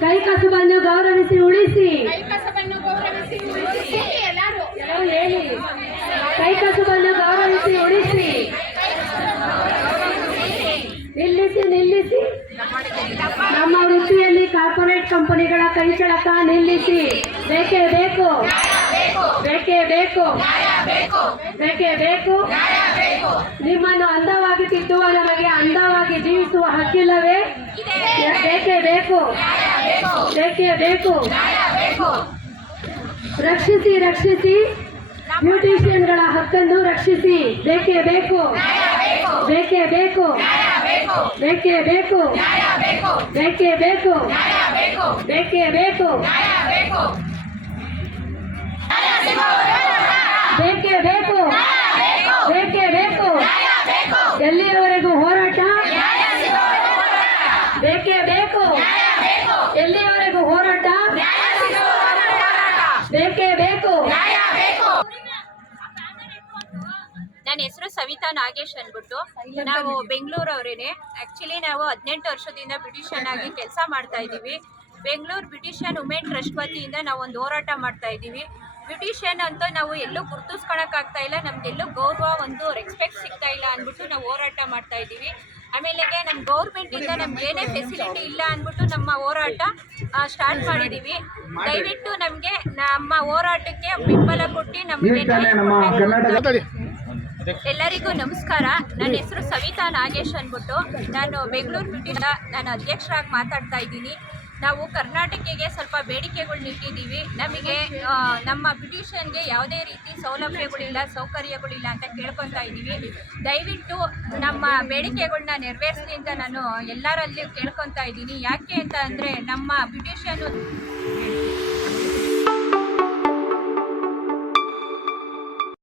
ಕೈಕಸಬನ್ನು ಗೌರವಿಸಿ ಉಳಿಸಿ. ಎಲ್ಲರೂ ಹೇಳಿ. ಗೌರವಿಸಿ ಉಳಿಸಿ. ನಿಲ್ಲಿಸಿ ನಿಲ್ಲಿಸಿ. ನಮ್ಮ ವೃತ್ತಿಯಲ್ಲಿ ಕಾರ್ಪೊರೇಟ್ ಕಂಪನಿಗಳ ಕೈ ಕೈಚಳಕ ನಿಲ್ಲಿಸಿ. ಬೇಕೇ ಬೇಕು. ಬೇಕೇ ಬೇಕು. ಬೇಕೇ ಬೇಕು. ನಿಮ್ಮನ್ನು ಅಂದವ ಅಂದವಾಗಿ ಜೀವಿಸುವ ಹಕ್ಕಿಲ್ಲವೇ? ಬೇಕೇ ಬೇಕು? ಬೇಕೇ ಬೇಕು? ರಕ್ಷಿಸಿ ರಕ್ಷಿಸಿ. ಬ್ಯೂಟಿಷಿಯನ್ಗಳ ಹಕ್ಕನ್ನು ರಕ್ಷಿಸಿ. ಬೇಕೇ ಬೇಕು? ಬೇಕೇ ಬೇಕು? ಬೇಕೇ ಬೇಕು? ಬೇಕೇ ಬೇಕು? ಬೇಕೇ ಬೇಕು? ಬೇಕೇ ಬೇಕು? ಬೇಕೇ ಬೇಕು? ಎಲ್ಲಿಯವರೆಗೂ ಹೋರಾಟ ಬೇಕೇ ಬೇಕು ಎಲ್ಲಿಯವರೆಗೂ ಹೋರಾಟ ಬೇಕೇ ಬೇಕು. ನನ್ನ ಹೆಸರು ಸವಿತಾ ನಾಗೇಶ್ ಅಂದ್ಬಿಟ್ಟು. ನಾವು ಬೆಂಗಳೂರು ಬೆಂಗಳೂರವರೇನೆ. ಆ್ಯಕ್ಚುಲಿ ನಾವು ಹದಿನೆಂಟು ವರ್ಷದಿಂದ ಬ್ರಿಟಿಷನ್ ಆಗಿ ಕೆಲಸ ಮಾಡ್ತಾ ಇದ್ದೀವಿ. ಬೆಂಗಳೂರು ಬ್ರಿಟಿಷನ್ ವುಮೆನ್ ಟ್ರಸ್ಟ್ ವತಿಯಿಂದ ನಾವು ಒಂದು ಹೋರಾಟ ಮಾಡ್ತಾ ಇದ್ದೀವಿ. ಬ್ರಿಟಿಷನ್ ಅಂತ ನಾವು ಎಲ್ಲೂ ಗುರುತಿಸ್ಕೊಳಕ್ಕಾಗ್ತಾ ಇಲ್ಲ. ನಮ್ಗೆಲ್ಲೂ ಗೌರವ ಒಂದು ರೆಸ್ಪೆಕ್ಟ್ ಸಿಗ್ತಾ ಇಲ್ಲ ಅಂದ್ಬಿಟ್ಟು ನಾವು ಹೋರಾಟ ಮಾಡ್ತಾ ಇದ್ದೀವಿ. ಆಮೇಲೆ ನಮ್ಮ ಗೌರ್ಮೆಂಟಿಂದ ನಮ್ಗೆ ಏನೇ ಫೆಸಿಲಿಟಿ ಇಲ್ಲ ಅಂದ್ಬಿಟ್ಟು ನಮ್ಮ ಹೋರಾಟ ಸ್ಟಾರ್ಟ್ ಮಾಡಿದ್ದೀವಿ ದಯವಿಟ್ಟು ನಮಗೆ ನಮ್ಮ ಹೋರಾಟಕ್ಕೆ ಬೆಂಬಲ ಕೊಟ್ಟು ನಮಗೆ ಎಲ್ಲರಿಗೂ ನಮಸ್ಕಾರ. ನನ್ನ ಹೆಸರು ಸವಿತಾ ನಾಗೇಶ್ ಅಂದ್ಬಿಟ್ಟು ನಾನು ಬೆಂಗಳೂರು ಬಿಟ್ಟಿದ್ದ ನಾನು ಅಧ್ಯಕ್ಷರಾಗಿ ಮಾತಾಡ್ತಾ ಇದ್ದೀನಿ. ನಾವು ಕರ್ನಾಟಕಕ್ಕೆ ಸ್ವಲ್ಪ ಬೇಡಿಕೆಗಳು ಇಟ್ಟಿದ್ದೀವಿ ನಮಗೆ ನಮ್ಮ ಬ್ಯೂಟಿಷಿಯನ್ಗೆ ಯಾವುದೇ ರೀತಿ ಸೌಲಭ್ಯಗಳಿಲ್ಲ, ಸೌಕರ್ಯಗಳಿಲ್ಲ ಅಂತ ಕೇಳ್ಕೊತಾ ಇದ್ದೀವಿ. ದಯವಿಟ್ಟು ನಮ್ಮ ಬೇಡಿಕೆಗಳನ್ನ ನೆರವೇರಿಸಿ ಅಂತ ನಾನು ಎಲ್ಲರಲ್ಲಿ ಕೇಳ್ಕೊತಾ ಇದ್ದೀನಿ. ಯಾಕೆ ಅಂತ ಅಂದರೆ ನಮ್ಮ ಬ್ಯೂಟಿಷಿಯನ್